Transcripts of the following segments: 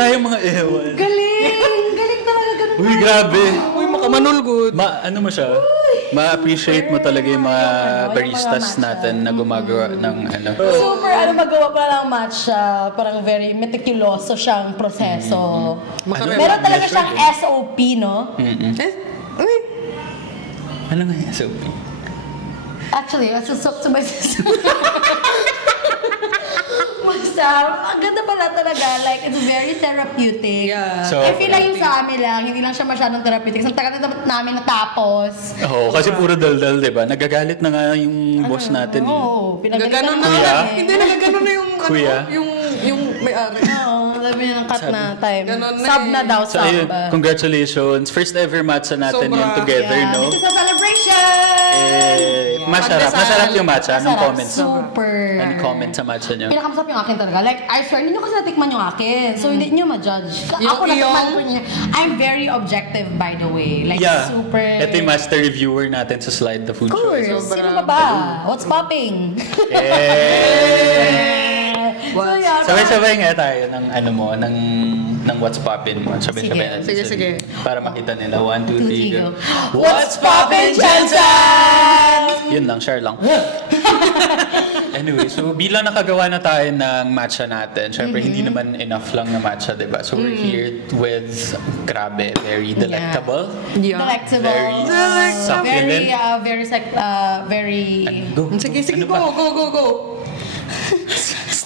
tayong mga ewan. Galing talaga ganun. Uy, grabe. Uy, makamanulgod. Ano mo siya? Ma-appreciate mo talaga yung mga baristas natin na gumagawa ng ano. Super, magawa pa lang matcha. Parang very meticuloso siyang proseso. Meron talaga siyang SOP, no? Uy. Ano nga yung SOP? Actually, I susok to my sister. Basta, ang ganda pala talaga. Like, it's very therapeutic. Yeah. So, I feel like yung sa amin lang, hindi lang siya masyadong therapeutic. Ang tagal namin natapos. Oo, kasi puro daldal, diba? Nagagalit na nga yung boss natin. Oo, pinagalitan Gaganon na. Kuya? Hindi na gaganon na yung Kuya? yung may-ari. Oo, sabi niya ng cut na time. Ganon na Sub eh. na daw, So, sub. ayun, congratulations. First ever matcha natin Sobra. yun together, Yeah, no? this is a celebration! Masarap. Masarap yung matcha. Anong Masarap, comments? super. Anong comment sa matcha niyo? Pinakamasarap yung akin talaga. Like, I swear, hindi nyo kasi natikman yung akin. So, hindi nyo ma-judge. Ako natikman ko niya. I'm very objective, by the way. Like, super... Ito yung master reviewer natin sa Slide the Food Of Show. course. Sino pa ba? What's popping? So, yeah. Sabay-sabay nga tayo ng ano mo, ng what's poppin' mo. Sabay-sabay natin. Sige. Para makita nila. 1, 2, 3, go. What's poppin', Jansan? Yun lang, share lang. Anyway, so bilang nakagawa na tayo ng matcha natin, syempre hindi naman enough lang na matcha, diba? So we're here with, grabe, very delectable. Yeah. Delectable. Very succulent. Very... Go. Sige, Ano go, ba? go.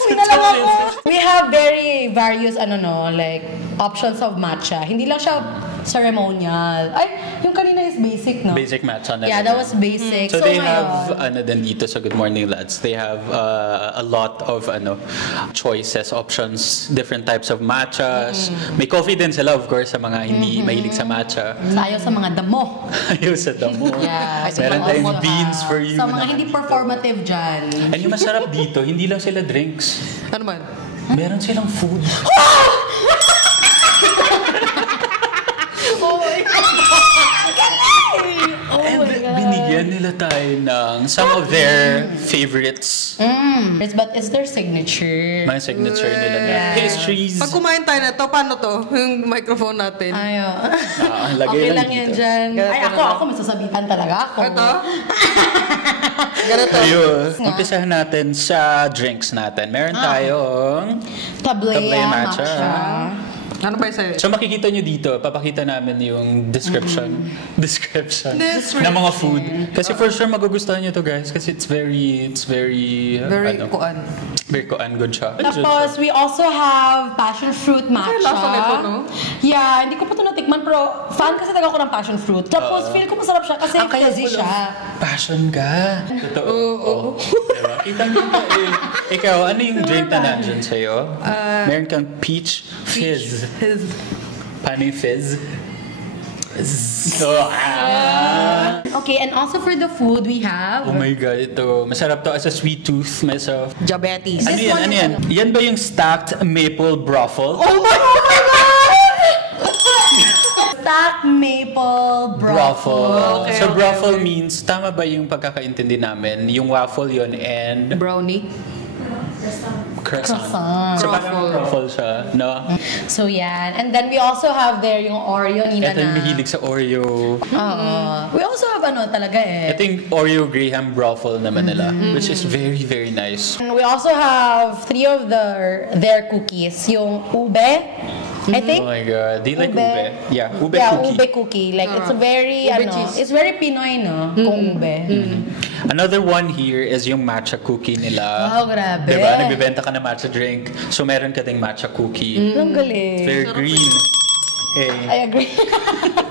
Uy, na lang ako. We have very various, like, options of matcha. Hindi lang siya ceremonial. Ay, yung kanina is basic, no? Basic matcha na Yeah, rin. that was basic. So they ngayon, have din dito sa Good Morning Lads. They have a lot of choices, options, different types of matchas. May coffee din sila, of course, sa mga hindi mahilig sa matcha. tayo sa mga damo. Ayaw sa damo. Yeah. Meron tayong beans for you. Sa mga hindi performative dyan. And yung masarap dito, hindi lang sila drinks. Ano man? Meron silang food. And binigyan nila tayo ng some of their favorites. But it's their signature. Mga signature nila na pastries. Pag kumain tayo na to, paano to? Yung microphone natin. Ayo. Lagay Okay lang lang yan dito. dyan. Ay, ako masasabihan talaga ako. Ito? Ganito. Ayun. Umpisahan natin sa drinks natin. Meron tayong Tablea matcha. matcha. Ano ba yung sa'yo? So makikita nyo dito, papakita namin yung description ng mga food. Kasi for sure magugustuhan nyo to, guys, kasi it's very Very kuan. very kuan, good siya. Tapos, we also have passion fruit matcha. Ay, lasa nito, no? Yeah, hindi ko pa ito natikman, pero fan kasi talaga ako ng passion fruit. Tapos, feel ko masarap siya kasi fizzy siya. Passion ka. Totoo. Oo. Diba? Kitang-kita eh. Ikaw, ano yung drink na nandyan sa'yo? Meron kang peach fizz. Paano yung fizz? Okay, and also for the food, we have... Oh my God, ito. Masarap to as a sweet tooth myself. Diabetes. Ano yan? Ano yan? Yan ba yung stacked maple brothel? Oh my God! Stacked maple brothel. Okay, so brothel means, tama ba yung pagkakaintindi namin? Yung waffle yun and Brownie. croissant. So parang brothel siya, no? So yan. And then we also have there yung Oreo nina Ito yung mahilig sa Oreo. We also have talaga eh. Ito yung Oreo Graham brothel naman nila, which is very, very nice. And we also have 3 of their cookies. Yung ube, I think. Oh my God. Do you like ube? Yeah, ube Yeah, cookie. ube cookie. Like, it's a very, Ube cheese. it's very Pinoy, no? Kung ube. Another one here is yung matcha cookie nila. Wow, grabe. Diba? Nagbibenta ka ng matcha drink. So, meron ka ding matcha cookie. Ang galing. It's very green. I Hey. agree.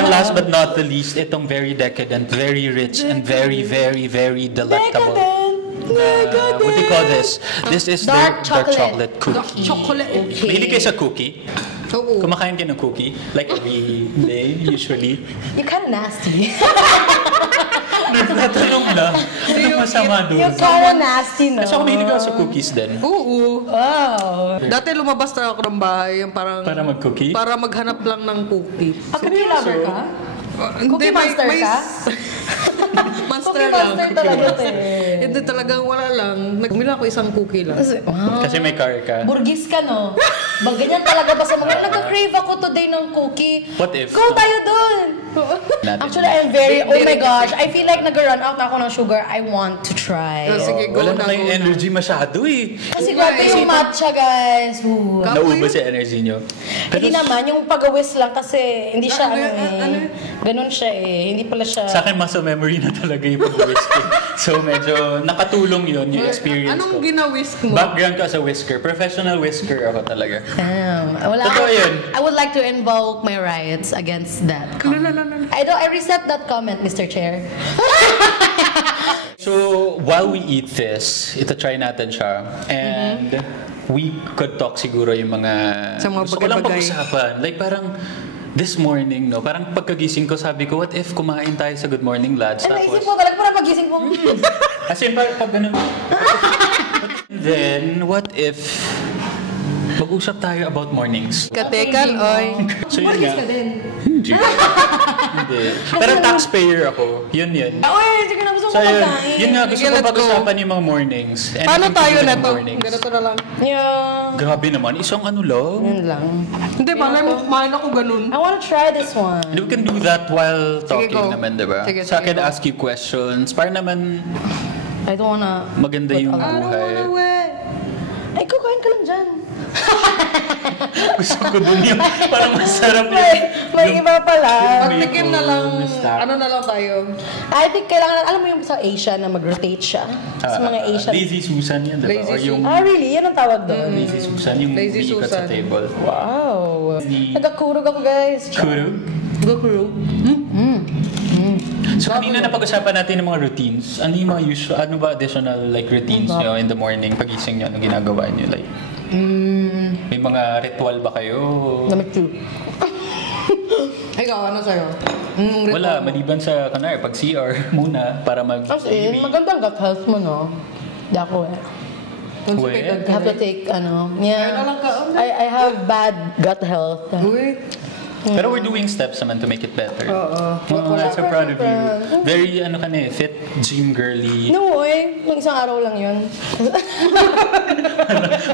Last but not the least, itong very decadent, very rich, and very, very, very delectable. What do you call this? This is Dark their chocolate. chocolate cookie. Dark chocolate. Okay. Mahilig kayo sa cookie? Oo. Kumakain kayo ng cookie? Like every day, usually? You're kind of nasty. Nagtatanong lang. Ano masama doon? You're kind of nasty, no? Kasi ako mahilig ako sa cookies din. Oo. Wow. Dati lumabas na ako ng bahay, yung parang... Para mag-cookie? Para maghanap lang ng cookie. Cookie lover ka? Hindi, monster ka? Monster Cookie lang. monster talaga ito eh. Hindi talagang wala lang. Nagmila ako isang cookie lang. Kasi may car ka. Burgis ka, no? Bang ganyan talaga ba sa mga, nagka-crave ako today ng cookie. What if? Go tayo dun! Actually, I'm very, oh my gosh, I feel like nag-run out na ako ng sugar. I want to try. Sige, go Wala na, na kayong go na. energy masyado eh. Kasi grabe yung matcha, guys. Ooh. Naubos yung energy nyo. Hindi naman, yung pagawis lang kasi hindi siya ganun siya eh. Hindi pala siya. Sa akin, muscle memory na talaga yung pag-whisker. So, medyo nakatulong yun, yung experience Anong ko. gina-whisk mo? Background ko as a whisker. Professional whisker ako talaga. Damn. Wala Totoo ako. yun. I would like to invoke my rights against that comment. I reset that comment, Mr. Chair. So, while we eat this, ito try natin siya. And we could talk siguro yung mga Sa mga gusto ko lang bagay-bagay. pag-usapan. Like parang this morning, no? Parang pagkagising ko, sabi ko, what if kumain tayo sa Good Morning Lads? And naisip mo talaga, parang pagising mo. As in, pag ganun. Then, what if mag-usap tayo about mornings? Katekan, oy. So, yun Burgis nga. ka din. Hindi. Hindi. Pero taxpayer ako. Yun yun. Uy, sige na, gusto ko So, yun. magkain. Yun nga, gusto Sige, ko let's pag-usapan yung mga mornings. Anything Paano to tayo do with na to? mornings. Ganito na lang. Yeah. Grabe naman. Isang ano lang. Yun lang. Hindi, paano mo kumain ako ganun? I wanna try this one. And we can do that while talking go. naman, diba? Sige, So I sige, can go. ask you questions. Para naman I don't wanna... maganda yung put a lot. buhay. Ay, kukain ka lang dyan. Gusto ko dun yung parang masarap yung... May iba pala. Pagtikim na lang, Stop. ano na lang tayo? I think kailangan, alam mo yung sa Asia na mag-rotate siya. Sa mga Asian. Lazy Susan yan, diba? Lazy Or yung Really? Yan ang tawag doon. Lazy Susan, yung Lazy umiikot sa Susan. table. Wow. Ni- Nagkakurog ako, guys. Kuro. Gokuro. So kanina napag-usapan natin ng mga routines. Ano yung mga usual, ano ba additional like routines nyo in the morning, pagising nyo, anong ginagawa nyo? Like, may mga ritual ba kayo? Number 2. Ikaw, ano sa'yo? Wala, maliban sa kanari, pag CR muna para mag As in, magandang gut health mo, no? Di ako eh. Well, I have to take, yeah. Ayun na lang ka, I have bad gut health. Uy. pero we're doing steps naman to make it better. Oo. Oh, I'm so proud of you. Very, ano ka na eh, fit, gym girly. No, yung isang araw lang yun.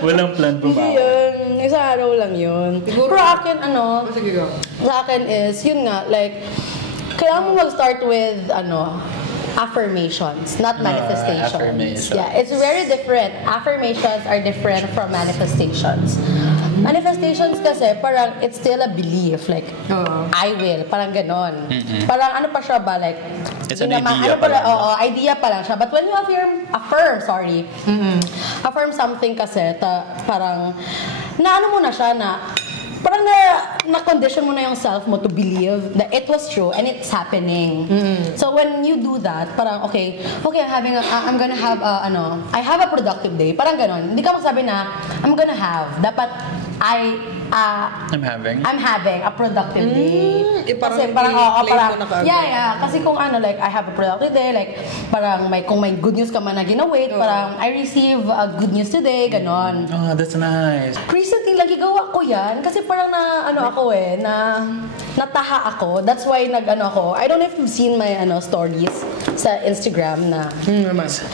Walang plan Hindi bumawi. yun. Isang araw lang yun. Siguro- Pero akin, Sige, go. sa akin is, yun nga, like, kailangan mo mag-start with, affirmations, not manifestations. affirmations. Yeah, it's very different. Affirmations are different from manifestations. Manifestations kasi, parang, it's still a belief. Like, Oo. I will. Parang ganon. Parang ano pa siya ba? Like, It's yun an naman, idea pa lang. Oo, idea pa lang siya. But when you affirm something kasi, parang, na ano mo na siya na, parang na-condition mo na yung self mo to believe that it was true and it's happening. So when you do that, parang okay, I'm gonna have I have a productive day. Parang ganon. Hindi ka magsabi na, I'm gonna have. Dapat, I'm having a productive day. Parang Kasi parang, i-claim mo na kaagad. yeah. Kasi kung like, I have a productive day, like, parang kung may good news ka man na ginawait, parang, I receive good news today, ganon. Oh, that's nice. Recently, lagi gawa ko yan. Kasi parang nataha ako. That's why ako. I don't know if you've seen my stories sa Instagram na.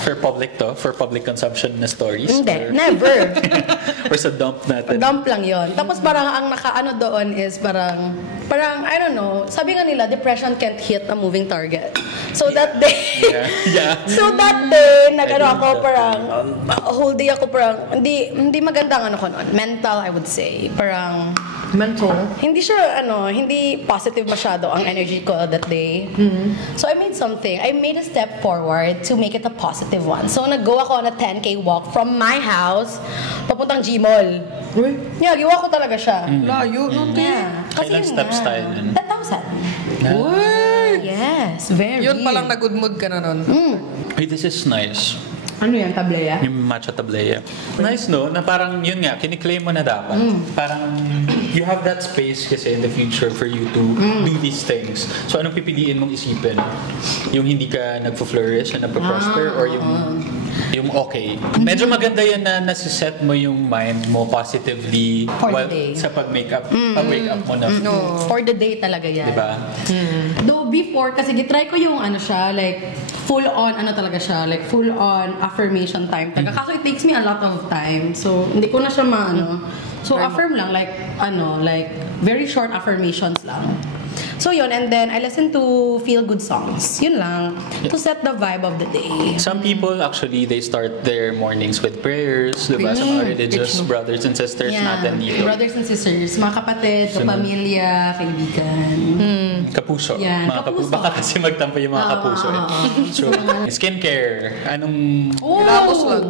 For public to? For public consumption na stories? Hindi, Or- never. Or sa dump natin? Dump lang yon. Tapos parang ang nakaano doon is parang, I don't know, sabi nga nila, depression can't hit a moving target. So that day, Yeah. so that day, nag-ano I ako, believe that. parang, whole day ako parang, hindi magandang ko nun. Mental, I would say. Parang, Mental. hindi siya, hindi positive masyado ang energy ko that day. So I made something. I made a step forward to make it a positive one. So nag-go ako on a 10K walk from my house papuntang G-Mall. Uy. Yeah, giwa ko talaga siya. Layo, no, te. Yeah. Kailan steps tayo nun? 10,000. Uy. Yes, very. Yun palang na-good mood ka na nun. Hey, this is nice. Ano yan, tableya? Yung matcha tableya. Nice, no? Na parang, yun nga, kiniklaim mo na dapat. Parang, you have that space kasi in the future for you to do these things. So, anong pipiliin mong isipin? Yung hindi ka nagpo-flourish and nagpo-prosper or yung Yung okay. Medyo maganda yan na nasiset mo yung mind mo positively For the day. sa pag-makeup. Pag-wake up mo na. For the day talaga yan. Diba? Though before, kasi gitry ko yung ano siya, like, full on, ano talaga siya, like, full on affirmation time. Kaso it takes me a lot of time. So, hindi ko na siya maano. So, affirm lang, like, very short affirmations lang. So yun, and then I listen to feel-good songs. Yun lang. To set the vibe of the day. Some people actually, they start their mornings with prayers, diba? Sa mga religious brothers and sisters natin dito. Brothers and sisters, mga kapatid, kapamilya, kaibigan. Kapuso. Yan, Mga kapuso. Baka kasi magtampo yung mga kapuso. So, skincare. Anong... Ilabos lang.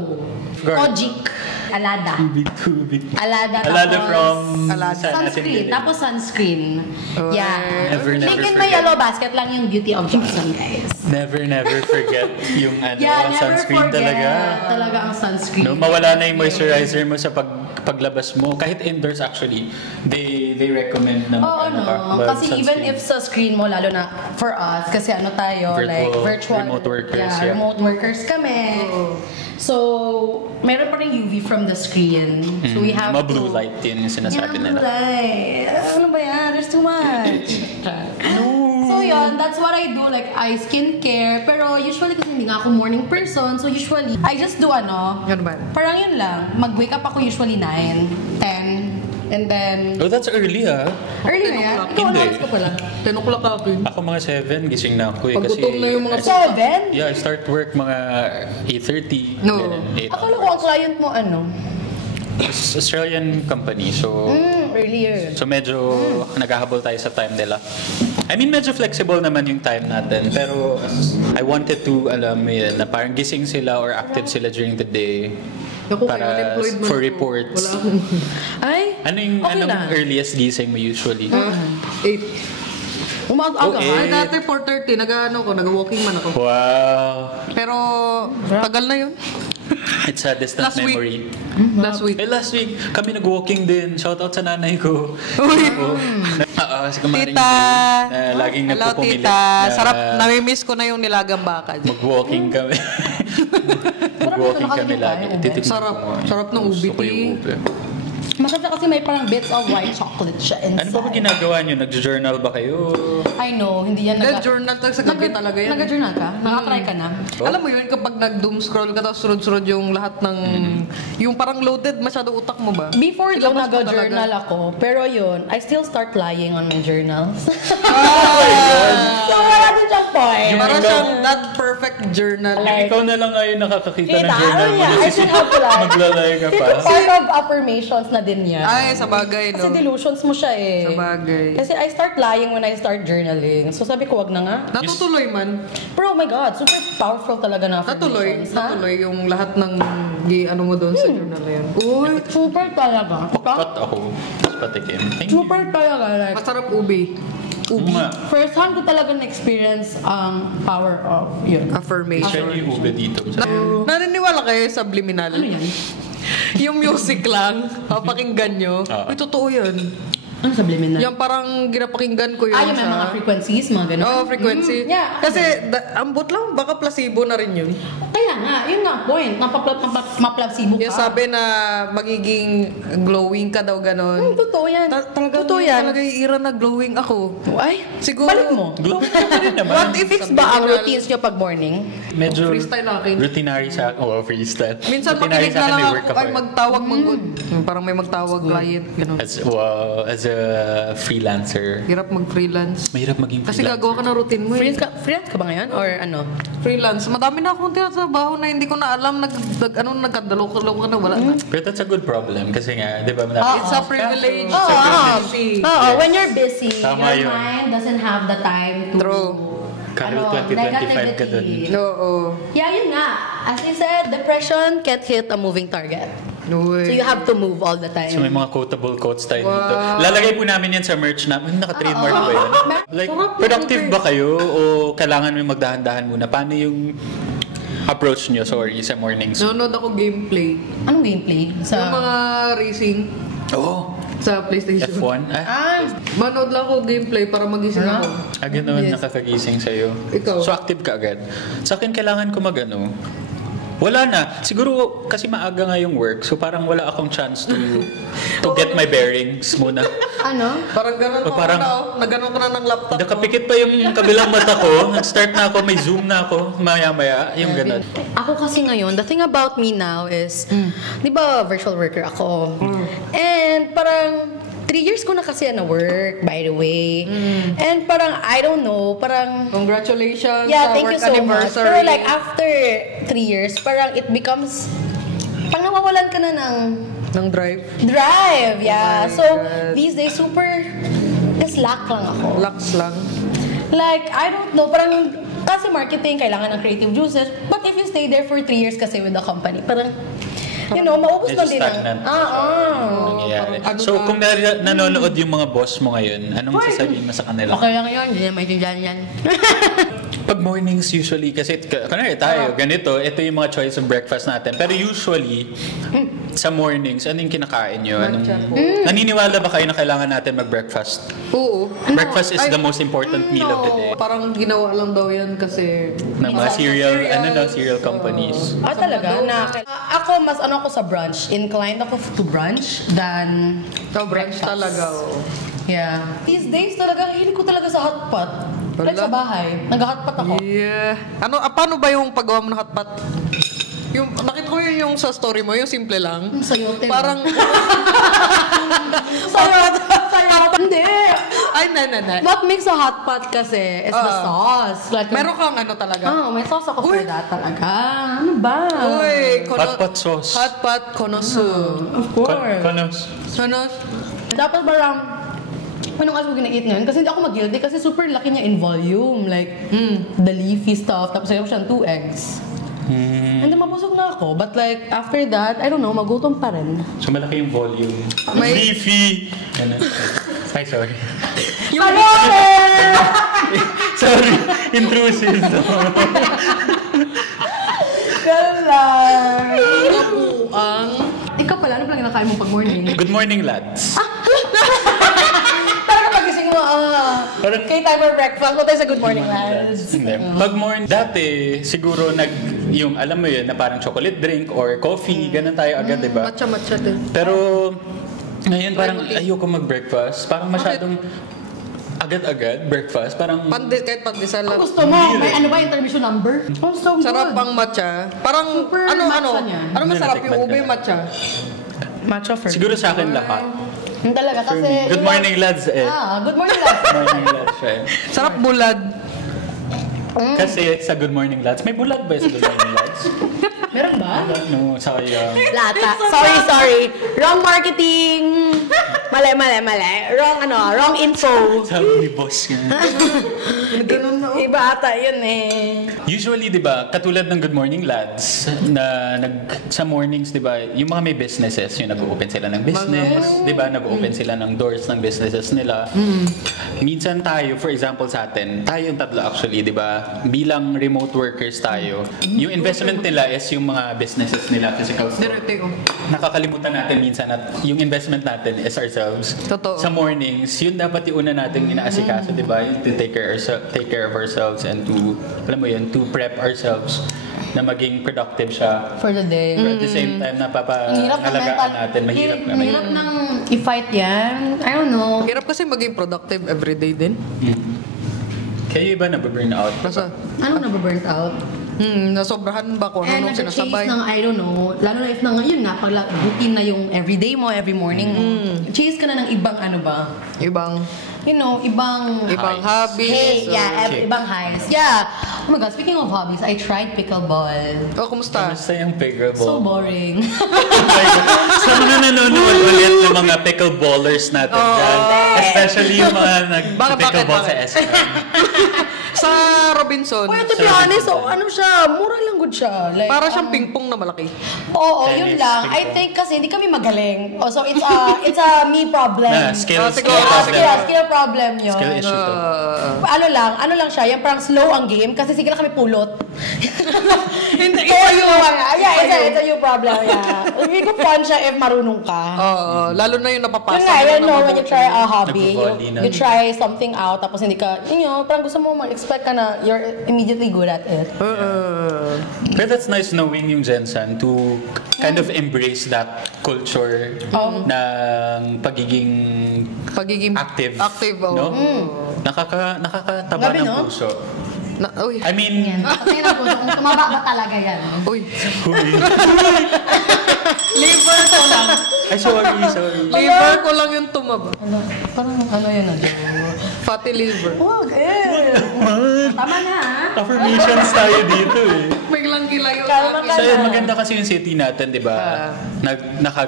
Kojic. Alada. Tubig. Alada from... Sunscreen. Tapos sunscreen. Yeah. Never Link in my forget. yellow basket lang yung Beauty of Johnson, guys. Never forget yung Never sunscreen forget. talaga. Talaga ang sunscreen. No, mawala na yung moisturizer mo sa paglabas mo. Kahit indoors actually, they recommend na Kasi even if sa screen mo, lalo na for us, kasi ano tayo, virtual remote workers. Yeah, remote workers kami. So, meron pa rin UV from the screen. So we have blue light yun yung sinasabi blue nila. light. Ano ba yan? There's too much. So yun, that's what I do. Like, I skincare. Pero usually kasi hindi nga ako morning person. So usually, I just do Ano ba? parang yun lang. Mag-wake up ako usually 9, 10. And then... Oh, that's early Early na yan? Ikaw, Hindi. alas ka pala. 10 o'clock ako. Ako mga 7, gising na ako eh. Pag gutom na yung mga 7? Yeah, I start work mga 8:30. No. Ganun, 8 Akala ko ang client mo It's Australian company, so... earlier. So medyo naghahabol tayo sa time nila. I mean, medyo flexible naman yung time natin. Pero I wanted to, alam mo yun, na parang gising sila or active sila during the day. Ako Para unemployed man for ako. reports. Wala akong... Ay, Anong earliest gising mo usually? 8. umaga ka. Ay, dati 4:30, nag-walking man ako. Wow! Pero, tagal na yun. It's a distant Last week. memory. Last week. Last week, kami nag-walking din. Shoutout sa nanay ko. Si Kamaring Tita! na laging Hello, nagpupumilit. tita. na Sarap, nami-miss ko na yung nilagang baka. Mag-walking kami. Mag-walking kami lagi. Titignan Sarap. ko nga. Sarap ng Gusto ko ube, yung ube. Masarap kasi may parang bits of white chocolate siya inside. Ano ba ginagawa nyo? Nag-journal ba kayo? I know, hindi yan Journal talaga sa gabi talaga yan. Nag-journal ka? Nakatry ka na? Alam mo yun, kapag nag-doom scroll ka tapos sunod-sunod yung lahat ng... Yung parang loaded masyado utak mo ba? Before daw Ilabas mo nag-journal talaga. ako, pero yun, I still start lying on my journals. Ah! So wala din siyang point. Para siyang that perfect journal. Like, Ikaw na lang ngayon nakakakita ng Kita, journal mo. I should have to lie. Maglalay ka pa. It's part of affirmations na din yan. Ay, sa bagay, Kasi no? delusions mo siya eh. Sa bagay. Kasi I start lying when I start journaling. So sabi ko, wag na nga. Natutuloy man. Pero oh my God, super powerful talaga na Natuloy. affirmations. Ha? Natuloy yung lahat ng ano mo doon sa journal na yan. Uy, Super talaga. Pakpat ako. Tapos patikim. Thank you. Super talaga. Like, masarap ubi. Oo nga. first hand ko talaga na-experience ang power of yun. Affirmation. Share yung ube dito. Naniniwala kayo sa subliminal? Ano yan? Yung music lang, papakinggan nyo. Oo. Uy, totoo yan. Ano subliminal? Yung parang ginapakinggan ko yun Yung may mga frequencies, mga ganun. Oo, frequency. Yeah. Kasi, ambot lang, baka placebo na rin yun. Kaya nga, yun nga point. Maplasibo ka. Yung sabi na magiging glowing ka daw, ganon. Totoo yan. Talaga, Totoo yan. Talaga yung era na glowing ako. Ay, Siguro. balik mo. Gluten pa rin naman. What if fix ba ang routines nyo pag morning? Medyo Freestyle akin. routinary sa akin. Oh, freestyle. Minsan Routinary makinig sa na akin, lang may ako, work ay magtawag good. Parang may magtawag client, gano'n. As a freelancer, Hirap mag-freelance. mahirap maging Kasi freelancer. gagawa ka ng routine mo eh. Freelance ka ba ngayon? Or ano? Freelance. Madami na akong tinatrabaho na hindi ko na alam. Nagkadalo-kalo ka na, wala na. Pero that's a good problem kasi nga, di ba? It's a privilege. Oo, It's a oo. privilege. Oo, when you're busy, Tama your yun. mind doesn't have the time to... True. Karo 2025 ka dun. negativity. Oo. Yeah, yun nga. As you said, depression can't hit a moving target. No So way. you have to move all the time. So may mga quotable quotes tayo dito. Lalagay po namin yan sa merch namin. Naka-trademark ba yan? Like, productive ba kayo o kailangan mo magdahan-dahan muna? Paano yung approach nyo, sa mornings? Nanonood ako gameplay. Anong gameplay? Yung Sa... mga racing Oo. sa PlayStation. F1? Manood lang ako gameplay para magising ako. Agad naman nakakagising sa'yo. Ikaw? So active ka agad. Sa akin, kailangan ko Wala na. Siguro kasi maaga nga yung work, so parang wala akong chance to get my bearings muna. Ano? Parang gano'n O parang- nagano'n ka na ng laptop mo. Nakapikit pa yung kabilang mata ko. Nag-start na ako, may zoom na ako, maya-maya, yung ganun. Ako kasi ngayon, the thing about me now is, di ba virtual worker ako? And parang 3 years ko na kasi na work, by the way. And parang, I don't know, parang... Congratulations Yeah, sa thank work you so much. anniversary. Pero like, after 3 years, parang it becomes... Pang nawawalan ka na ng drive. drive, yeah. Oh my So, God. these days, super... slack lang ako. Lax lang. Like, I don't know, parang... Kasi marketing, kailangan ng creative juices. But if you stay there for 3 years kasi with the company, parang... You know, maubos Medyo lang din stagnant. Nangyayari. Ano So, ba? kung nanonood yung mga boss mo ngayon, anong sasabihin mo sa kanila? Okay lang yun, hindi na maintindihan yan. Pag mornings usually, kasi kunwari tayo, ganito, ito yung mga choice of breakfast natin. Pero usually, sa mornings, ano yung kinakain nyo? Anong, Matcha po. naniniwala ba kayo na kailangan natin mag-breakfast? Oo. Breakfast is the most important meal of the day. Parang ginawa lang daw yan kasi... Ng mga cereal companies. Talaga? Na, ako, mas ako sa brunch. Inclined ako to brunch than Brunch breakfast. talaga. Oh. Yeah. These days talaga, hilig ko talaga sa hotpot. Like Wala. sa bahay. Nag-hotpot ako. Yeah. Paano ba yung paggawa mo ng hotpot? Yung, nakita ko yung sa story mo, yung simple lang. Sayote. Parang... Sayote. Hindi. Ay, na. What makes a hotpot kasi is the sauce. Like, Meron kang ano talaga? may sauce ako for that talaga. Ano ba? Uy, Hotpot sauce. Hotpot konosu. Of course. Konos. Ano? Dapat parang, anong kasi ko gina-eat ngayon? Kasi hindi ako mag-guilty kasi super laki niya in volume. Like, the leafy stuff. Tapos mayroon siyang 2 eggs. And then mabusog na ako. But like, after that, I don't know, magutom pa rin. So, malaki yung volume. May- Leafy! Ganun. Ay, sorry. Sorry, intrusive. Ganun lang. Kabuang. Ikaw pala, ano pala kinakain mo pag morning? Good morning, lads. Talaga pagising mo, Parang- kay time for breakfast, mo tayo sa good morning, lads. Hindi. Pag morning, dati, siguro yung alam mo yun, na parang chocolate drink or coffee, ganun tayo agad, di ba? Matcha din. Pero, ngayon parang ayoko mag-breakfast. Parang masyadong agad-agad breakfast. Parang, Kahit pandesal lang. Gusto mo, may ano ba, intermission number? Oh, so Sarap good. ang matcha. Parang, Super ano, matcha niya. ano masarap Hindi, yung natikman ube ko na. matcha? Matcha for siguro sa akin lahat. Yung talaga, For kasi... me. Good morning, lads. Good morning, lads. Good morning, lads. Siya. Sarap bulad. Kasi sa Good Morning, lads, may bulag ba sa Good Morning, lads? Meron ba? No, sayang. Lata. Sorry. Wrong marketing. Mali. Wrong info. Sabi ni boss nga. Ganun na. Iba ata yun eh. Usually, di ba, katulad ng Good Morning Lads, na sa mornings, di ba, yung mga may businesses, yung nag-open sila ng business, di ba, nag-open sila ng doors ng businesses nila. Minsan tayo, for example sa atin, tayong tatlo actually, di ba, bilang remote workers tayo, yung investment nila is yung mga businesses nila, physical store. Direte ko. Nakakalimutan natin minsan at yung investment natin is ourselves. Totoo. Sa mornings, yun dapat yung una nating inaasikaso, di ba? Yung to take care of ourselves and to, alam mo yun, to prep ourselves na maging productive siya. For the day. But at the same time, napapangalagaan natin. Mahirap na. Mahirap nang i-fight yan. I don't know. Hirap kasi maging productive everyday din. Kayo iba na burn out? Nasa, Anong nababurnt out? nasobrahan ba kung And ano nag-chase sinasabay? ng, I don't know, lalo na if na ngayon na, pag routine na yung everyday mo, every morning mo, chase ka na ng ibang ano ba? Ibang Ibang hobbies. ibang highs. Yeah. Oh my God, speaking of hobbies, I tried pickleball. Oh, kumusta? Kamusta yung pickleball? So boring. Sa mga nanonood ulit ng mga pickleballers natin dyan, especially yung mga nag-pickleball sa Bakit? SM. Sa Robinson, Well, to be honest, ano siya, mura lang good siya. Like, para siyang pingpong na malaki. Oo, Tennis, yun lang. I ping-pong. think kasi hindi kami magaling. Oh, so it's a me problem. Skill siguro, problem. Skill problem yun. Skill issue to. Ano lang siya, yung parang slow ang game kasi sige lang kami pulot. Hindi, Kaya yung mga, yeah, it's a you problem, yeah. Hindi ko fun siya if marunong ka. Oo, lalo na yung napapasa. Yun nga, you know, when you try a hobby, Nagvo-volley na. you try something out, tapos hindi ka, parang gusto mo mag-expect ka na you're immediately good at it. But that's nice knowing yung Jensen to kind of embrace that culture ng pagiging active. No? Nakakataba Grabe, ng no? puso. Uy. I mean, Kasi kung tumaba ba talaga yan? Uy. Liver ko lang. ay sorry. Liver ko lang yung tumaba. Parang ano yun na, Fatty liver. Wag, Tama na, ha? Affirmations tayo dito eh. Biglang gilayo Kalma sa ka So na. yun, maganda kasi yung city natin, di ba?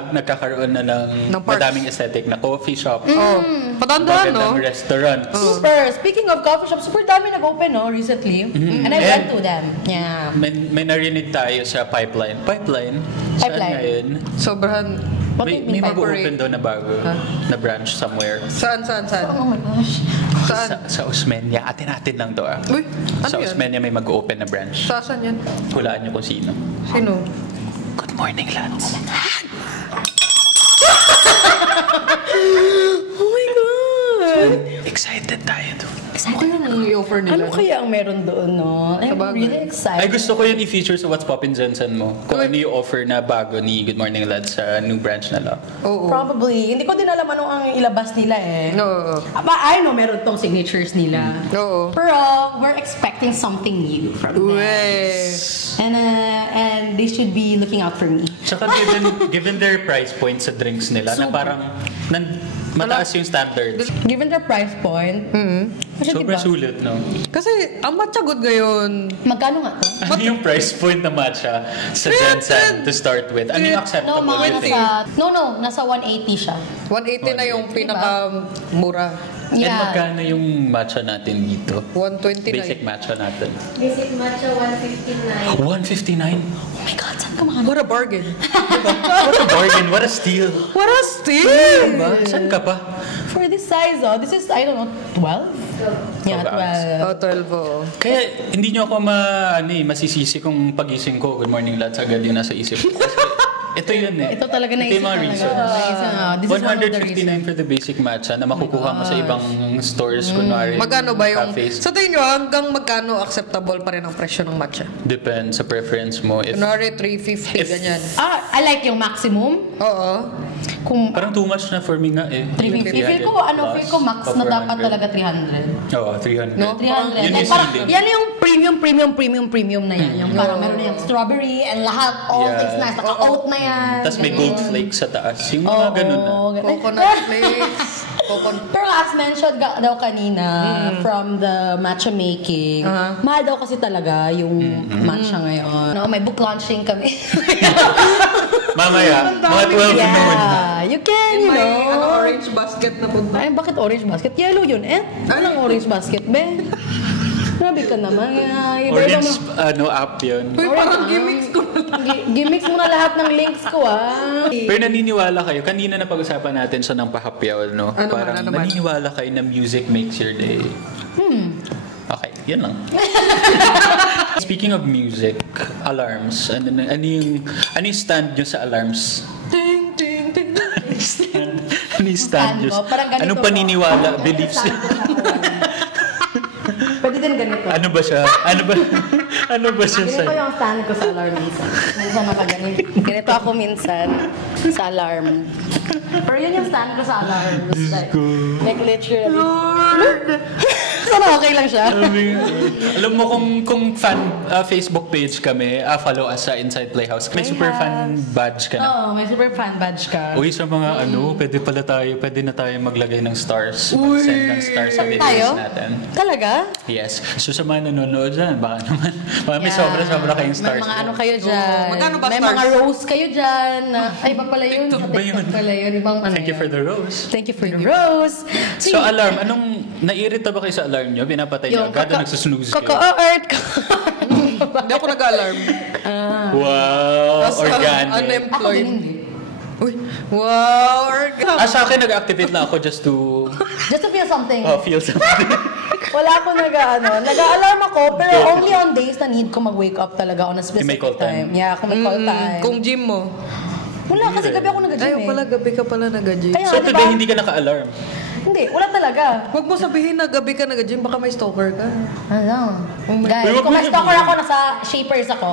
Nagkakaroon na ng Ng parks. madaming aesthetic na coffee shop, Oh, patandaan, no? magandang restaurants. Super. Speaking of coffee shop, super dami nag-open, no, recently. And I went to them. Yeah. May narinig tayo sa pipeline. Pipeline? Saan Pipeline. nga yun? Sobrahan. What do May you mean by mag-open daw na bago na branch somewhere. Saan? Oh my gosh. Saan? Sa Osmeña. Atin lang to ah. Uy, ano Sa yan? Osmeña may mag-open na branch. Saan yan? Hulaan niyo kung sino. Sino? Good morning, lads. Oh my God. Excited tayo doon. Okay yun ang i-offer nila. Ano kaya ang meron doon, no? I'm Sabagay. really excited. Ay, gusto ko yun i-feature sa What's Poppin' Jensen mo. Kung ano yung offer na bago ni Good Morning Lads sa new branch na lang. Oo. Probably. Hindi ko din alam anong ang ilabas nila eh. No. I know meron tong signatures nila. Oo. Pero we're expecting something new from them. And they should be looking out for me. Tsaka given their price point sa drinks nila, na parang mataas yung standards. Given their price point, Sobrang sulit, no? Kasi ang matcha good ngayon. magkano nga to? Ano yung price point na matcha sa Jensen to start with? Ano yung acceptable No, mga you think? nasa 180 siya. 180 na yung pinaka-mura. And Yeah. magkano yung matcha natin dito? 120 na Basic matcha natin. Basic matcha 159. 159? Oh my God, saan ka makano? What a bargain. What a bargain, what a steal. What a steal! Diba? Saan ka pa? For this size, this is, I don't know, 12? Yeah, 12 Oh, 12 oh. Kaya hindi nyo ako masisisi kung pagising ko, good morning lads, agad yung nasa isip ko. Ito yun eh. Ito talaga Ito naisip yung mga talaga. reasons. This is one of the reasons. 159 for the basic matcha na makukuha mo sa ibang stores, kunwari. Magkano ba yung... Cafes. Sa tingin nyo, hanggang magkano acceptable pa rin ang presyo ng matcha? Depends sa preference mo. If, Kunwari 350, ganyan. I like yung maximum. Oo. Kung parang too much na for me nga eh. 350. Feel ko, feel ko max na dapat talaga 300. Oo, 300. No? 300. Yun And yung parang, ceiling. yan yung premium na yan. Yung parang meron na yung strawberry and lahat, all Yeah. things nice. Naka-oat na yan. Tapos may ganyan. gold flakes sa taas. Yung mga ganun na. Coconut flakes. Pero as mentioned daw kanina, from the matcha making, mahal daw kasi talaga yung matcha ngayon. No, may book launching kami. Mamaya, mga 12 noon. Yeah, you can, you May know. orange basket na punta. Ay, bakit orange basket? Yellow yun, eh. Anong orange basket, be? Grabe ka naman. Iba-iba Orange, mo. app yun. Uy, parang gimmicks ko na. Gimmicks mo na lahat ng links ko, ah. Pero naniniwala kayo, kanina na pag-usapan natin siya ng pahapyaw, no? Ano Parang naman? naniniwala kayo na music makes your day. Okay, yun lang. Speaking of music, alarms, ano yung stand nyo sa alarms? Ting, ting, ting. Ano yung stand nyo? ko? Parang ganito Anong ba? paniniwala, beliefs? Pwede din ganito. Ano ba siya? Ano ba siya Ganito sa'yo? yung stand ko sa alarm minsan. Minsan nakaganito. Ganito ako minsan sa alarm. Pero yun yung stand ko sa alarm. Like literally. Lord! Sana okay lang siya. Alam mo kung fan Facebook page kami, follow us sa Inside Playhouse. May super fan badge ka na. Oo, may super fan badge ka. Uy, sa mga pwede na tayo maglagay ng stars. Send ng stars sa videos Tayo? natin. Talaga? Yes. So sa mga nanonood dyan, baka naman, may Yeah. sobra-sobra kayong stars. May mga ano kayo dyan. Magkano ba May stars? mga rose kayo dyan. Ay, pa pala yun. TikTok Sa ba yun? TikTok pala yun. Ibang ano Thank you for yun. the rose. Thank you for the rose. So alarm, naiirita ba kayo sa alarm nyo? Pinapatay nyo agad o nagsusnooze kayo? Kaka-art ka. Hindi ako nag-alarm. Wow! Tapos, Organic. Ako din unemployed. hindi. Uy, wow! Sa akin, nag-activate lang ako just to feel something. feel something. Wala ako nag-alarm ako, pero only on days na need ko mag-wake up talaga on a specific May call time. Yeah, kung may call time. Kung gym mo. Wala, kasi gabi ako nag-gym Ay, eh. pala, gabi ka pala nag-gym. Kaya, So di today, ba? hindi ka naka-alarm. Hindi, wala talaga. Huwag mo sabihin na gabi ka nag-gym, baka may stalker ka. Ano? Guys, Pero kung may wag mo stalker sabihin. ako, nasa shapers ako.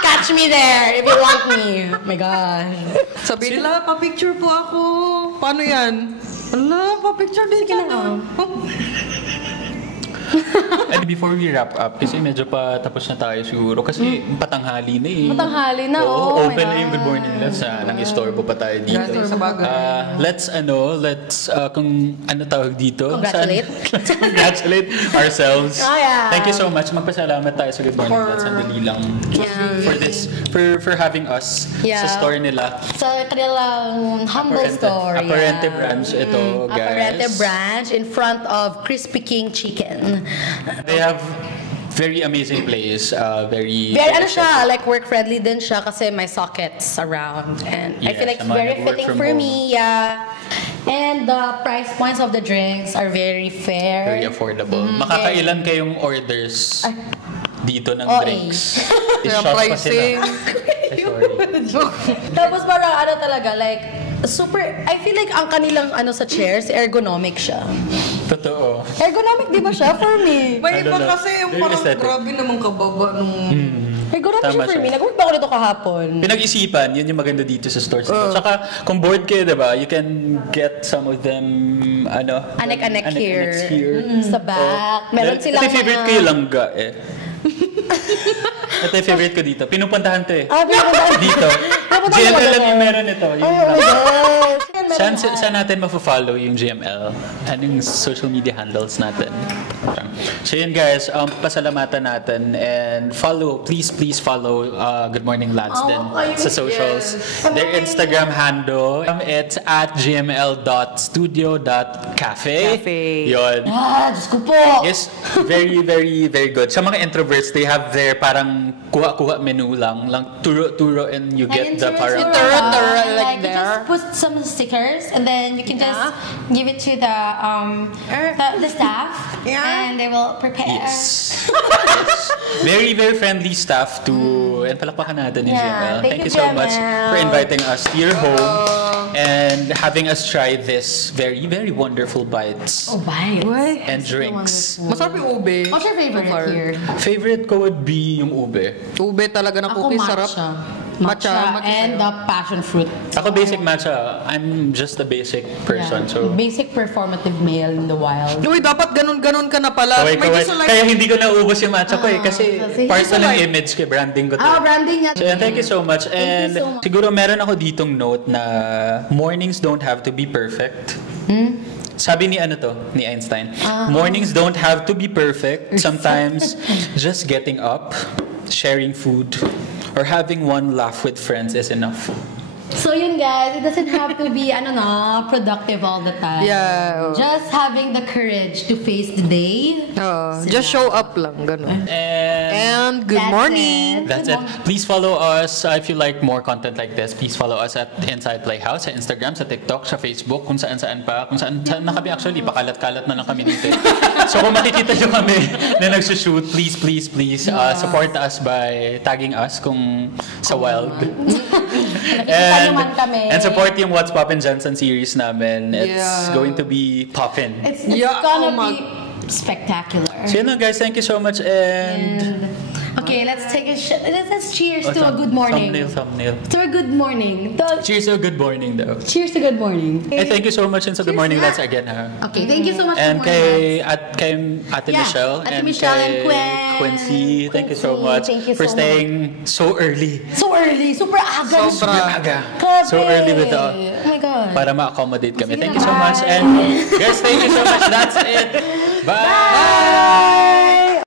Catch me there if you want me. Oh my gosh. Sabi nila, pa-picture po ako. Paano yan? Ala, pa-picture din ka na. And before we wrap up, kasi medyo pa tapos na tayo siguro. Kasi patanghali na eh. Patanghali na, Oo, oh my open na yung God. Good Morning Lads. Nang-istorbo pa tayo dito. Yes, sa bagay. Let's, kung ano tawag dito? Congratulate. Let's congratulate ourselves. Oh, yeah. Thank you so much. Magpasalamat tayo sa Good Morning Lads. Sandali lang. Yeah. For this, for having us Yeah. sa store nila. Sa kanilang humble store. Apparente branch ito, guys. Apparente branch in front of Crispy King Chicken. They have very amazing place. Very Very ano siya, like work friendly din siya kasi may sockets around and I feel Yes, like sa it's mga very nag-work fitting from for home. me, yeah. And the price points of the drinks are very fair. Very affordable. Makakailan kayong orders dito ng OA. drinks? Kaya Shot pa pricing. sila. Tapos parang ano talaga, like super, I feel like ang kanilang ano sa chairs, ergonomic siya. Totoo. Ergonomic di ba siya for me? May I don't iba know. kasi yung Very parang aesthetic. grabe namang kababa nung... Ergonomic Tama siya for siya. me. Nag-work ba ako dito kahapon? Pinag-isipan, yun yung maganda dito sa stores. Tsaka, kung bored kayo, diba, you can get some of them, Anek-anek here. here. Sa back. Meron Ito silang yung favorite ko yung langga eh. Ito yung favorite ko dito. Pinupuntahan to eh. Pinupuntahan. Dito. Pinupuntahan GML talaga. lang yung meron ito. Yung Oh my gosh. Saan natin mafollow yung GML? Anong social media handles natin? So yun guys, pasalamatan natin and please follow Good Morning Lads din sa socials. Their Instagram handle, it's at gml.studio.cafe. Yun. Diyos ko po. Yes, very, very, very good. Sa mga introverts, they have their parang kuha-kuha menu lang turo-turo and you get the parang... Turo-turo, like you there. just put some stickers and then you can just give it to the staff and they will prepare. Yes. Yes. Very, very friendly staff to... And palakpakan natin yung Yeah, GML. thank Thank you, you so much GML. for inviting us to your home and having us try this very, very wonderful bites Oh, bye. and drinks. Masarap yung ube. What's your favorite So far. here? Favorite ko would be yung ube. Ube talaga na Ako cookies, sarap. matcha. Matcha And the passion fruit. Ako basic matcha. I'm just a basic person. So, Basic performative male in the wild. Uy, dapat ganun-ganun ka na pala. kaway, May kaway. gusto like... Kaya hindi ko naubos yung matcha ko eh. Kasi kasi- part Gusto na ng like- image ko, branding ko to. Branding niya. So, thank you so much. you And so much. siguro meron ako ditong note na mornings don't have to be perfect. Sabi ni ni Einstein, mornings don't have to be perfect. Sometimes just getting up, sharing food, or having one laugh with friends is enough. So yun guys, it doesn't have to be productive all the time. Yeah. Just having the courage to face the day. Just show up lang, ganun. And good That's morning. it. That's it. Please follow us if you like more content like this. Please follow us at Inside Playhouse sa Instagram, sa TikTok, sa Facebook, kung saan-saan pa. Kung saan na kami actually, pakalat-kalat na lang kami dito. So kung makikita nyo kami na nagsushoot, please support us by tagging us kung sa wild. Nakikita naman kami. And support yung What's Poppin' Johnson series namin. It's Yeah. going to be poppin'. It's Yeah, gonna oh my- be spectacular. So yun lang guys, thank you so much and... Okay, let's take a let's cheers to a good morning. Thumbnail. To a good morning. Cheers to a good morning though. Cheers to good morning. Hey, thank you so much and sa Good Morning Lads again ha. Okay, thank you so much. And Good morning, lads. kay Ate Yeah, Michelle Ate and Michelle kay and Quincy, thank you so Quincy, much thank you for so staying so early. So early, super aga. Sobra. Aga. Grabe. So early with the Oh my God. para ma-accommodate kami. Sige Thank na, you so much bye. and guys, thank you so much. That's it. Bye. Bye.